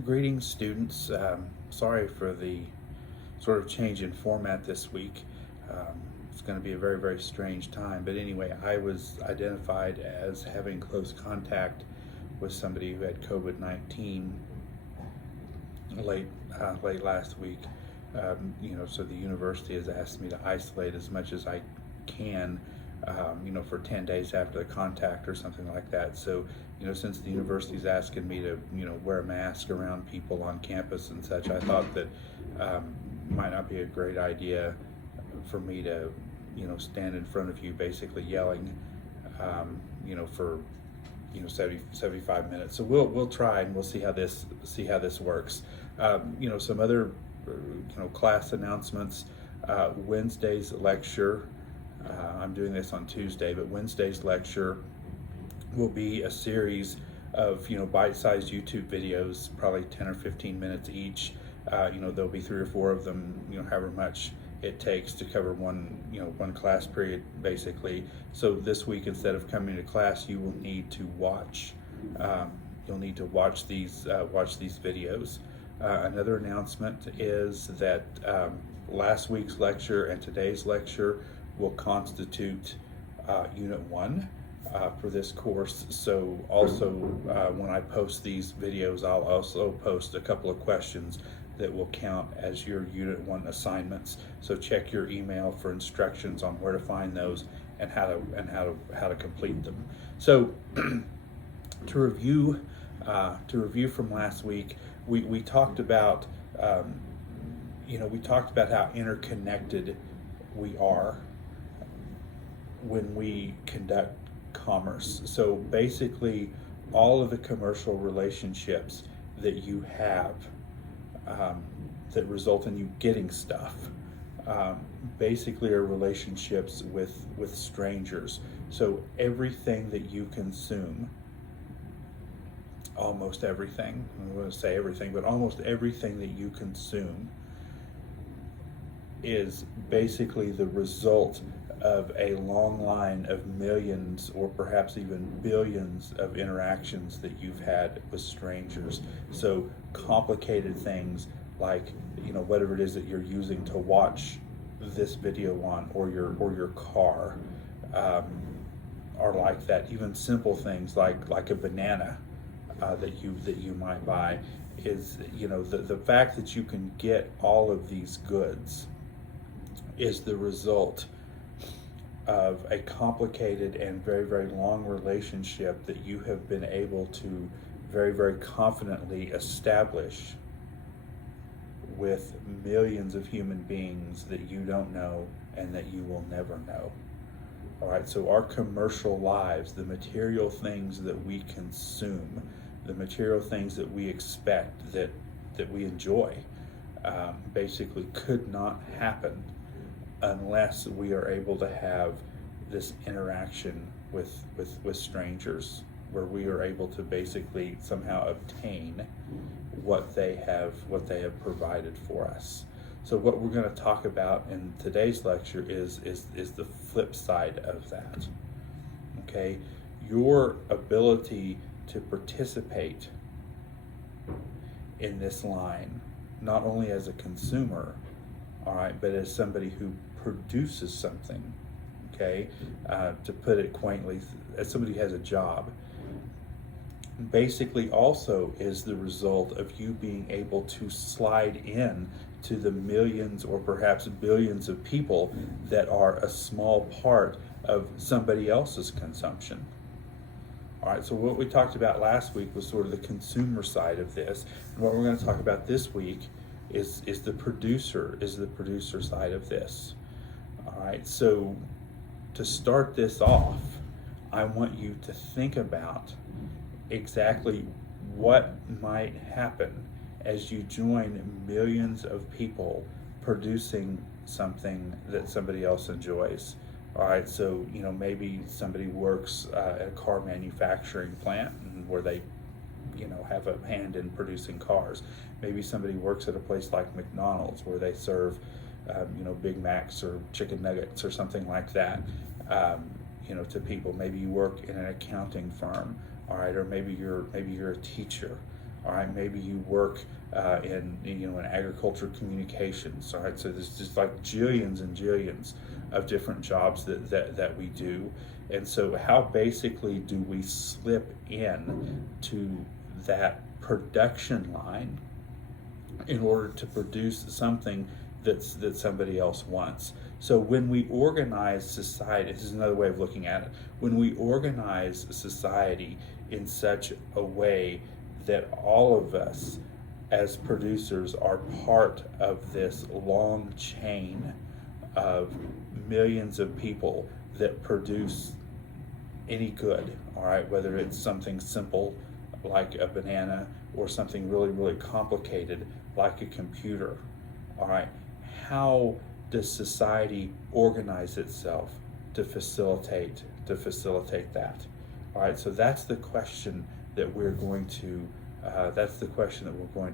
Greetings, students. Sorry for the sort of change in format this week. It's going to be a very, very strange time. But anyway, I was identified as having close contact with somebody who had COVID-19 late last week. So the university has asked me to isolate as much as I can, for 10 days after the contact or something like that. So, since the university's asking me to, wear a mask around people on campus and such, I thought that might not be a great idea for me to, stand in front of you basically yelling, for 75 minutes. So we'll try and we'll see how this works. Some other class announcements. Wednesday's lecture. I'm doing this on Tuesday, but Wednesday's lecture will be a series of bite-sized YouTube videos, probably 10 or 15 minutes each. There'll be 3 or 4 of them, however much it takes to cover one class period basically. So this week, instead of coming to class, you will need to watch. You'll need to watch these videos. Another announcement is that last week's lecture and today's lecture will constitute Unit 1 for this course. So also when I post these videos, I'll also post a couple of questions that will count as your Unit 1 assignments. So check your email for instructions on where to find those and how to complete them. So to review from last week, we talked about how interconnected we are when we conduct commerce. So basically, all of the commercial relationships that you have that result in you getting stuff basically are relationships with strangers. So everything that you consume, almost everything, I'm going to say everything, but almost everything that you consume is basically the result of a long line of millions or perhaps even billions of interactions that you've had with strangers. So complicated things like, whatever it is that you're using to watch this video on, or your car, are like that. Even simple things like a banana that you might buy is, the fact that you can get all of these goods is the result of a complicated and very, very long relationship that you have been able to very, very confidently establish with millions of human beings that you don't know and that you will never know. All right, so our commercial lives, the material things that we consume, the material things that we expect, that we enjoy, basically could not happen unless we are able to have this interaction with strangers, where we are able to basically somehow obtain what they have provided for us. So what we're going to talk about in today's lecture is the flip side of that. Okay, your ability to participate in this line, not only as a consumer, all right, but as somebody who produces something, okay, to put it quaintly, as somebody who has a job, basically also is the result of you being able to slide in to the millions or perhaps billions of people that are a small part of somebody else's consumption. All right, so what we talked about last week was sort of the consumer side of this. And what we're going to talk about this week is the producer side of this. All right, so to start this off, I want you to think about exactly what might happen as you join millions of people producing something that somebody else enjoys. All right, so maybe somebody works at a car manufacturing plant where they have a hand in producing cars. Maybe somebody works at a place like McDonald's where they serve Big Macs or chicken nuggets or something like that to people. Maybe you work in an accounting firm, all right, or maybe you're a teacher. All right, maybe you work in agriculture communications. All right, so there's just like jillions and jillions of different jobs that we do. And so how basically do we slip in to that production line in order to produce something that somebody else wants? So when we organize society, this is another way of looking at it. When we organize society in such a way that all of us as producers are part of this long chain of millions of people that produce any good, all right, whether it's something simple like a banana or something really, really complicated like a computer, all right, how does society organize itself to facilitate that? All right, so that's the question that we're going to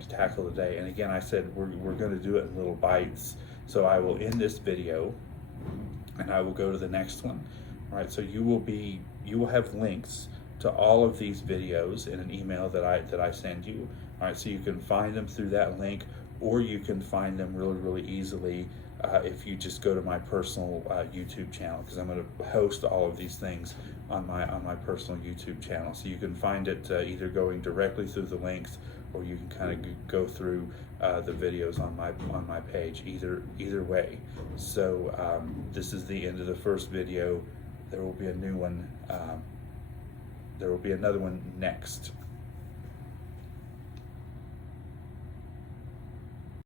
tackle today. And again, I said we're going to do it in little bites. So I will end this video and I will go to the next one. All right, so you will have links to all of these videos in an email that I send you. All right, so you can find them through that link, or you can find them really, really easily if you just go to my personal YouTube channel, because I'm going to host all of these things on my personal YouTube channel. So you can find it either going directly through the links, or you can kind of go through the videos on my page. Either way. So this is the end of the first video. There will be a new one. There will be another one next.